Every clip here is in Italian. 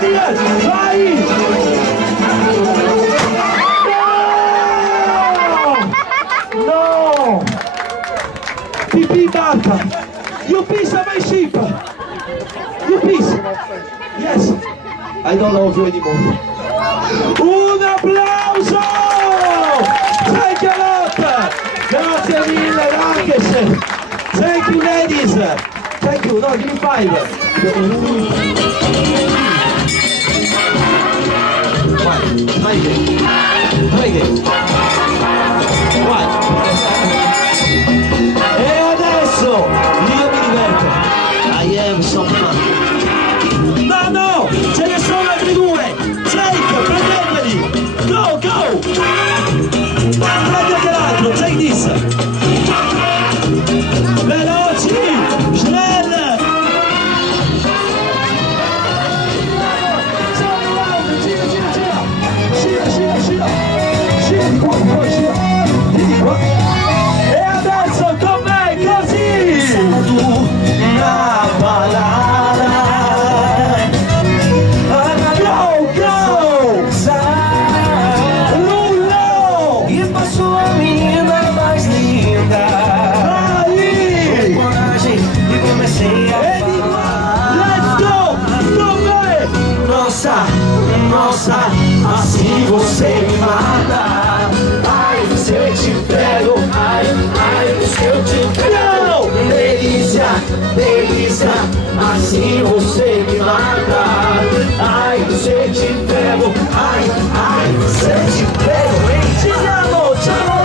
Dorian, vai! No! Pipì Marta! You piece of my sheep! You piece! Yes! I don't love you anymore. Un applauso! Thank you a lot! Grazie mille, Rakesh! Thank you ladies! Thank you, no, give me 5! Try again. E adesso io mi diverto. I have some fun. No, ce ne sono altri due. Jake, prendeteli. Go. Prendete l'altro, take this. Veloci, snell. Gira di qua, vieni qua. E adesso con me così. Una balada. Go! Rullo! E passou a menina mais linda. Aí! Coragem e comecei a Let's go! Com me! Nossa, assim você me mata. Ai, se eu te pego, ai, se eu te pego. Delícia, assim você me mata. Ai, se eu te pego, ai, se eu te pego, hein? Giriamo! Ciao!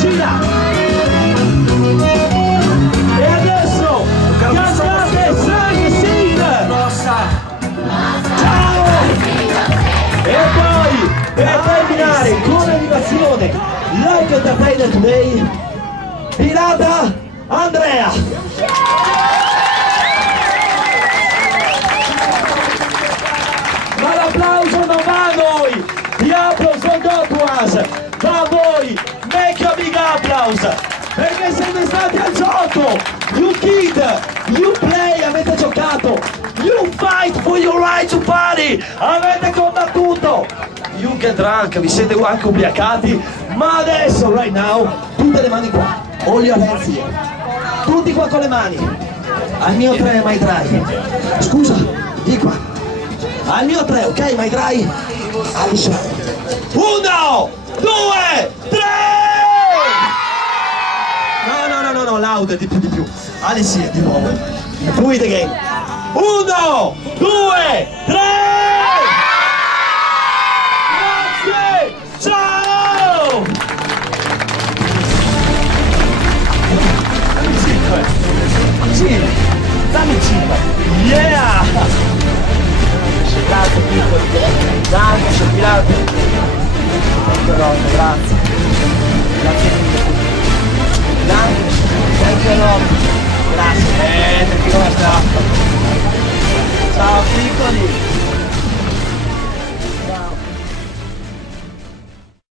Gira! E adesso cantate Sang Sing! Nossa, Ciao! E poi per terminare con l'animazione Like Entertainer Today Pirata Andrea! Ma l'applauso non va a noi! The applause don't go to us! Va a voi! Make a big applause! Perché siete stati al gioco! You kid! You play! Avete giocato! You fight for your right to party! Avete combattuto! You get drunk! Vi siete anche ubriacati! Ma adesso, right now, tutte le mani qua! All your hands here! Tutti qua con le mani! Al mio 3, my dry! Scusa, di qua! Al mio 3, ok, my dry? Alice! 1, 2, 3! No, loud, di più. Alice, di nuovo. Do it again. 1, 2, 3! Grazie! Ciao! Dammi 5! Sì! Dammi 5! Yeah! Grazie piccoli! Grazie, grazie! Grazie mille! Grazie! Thank you a lot!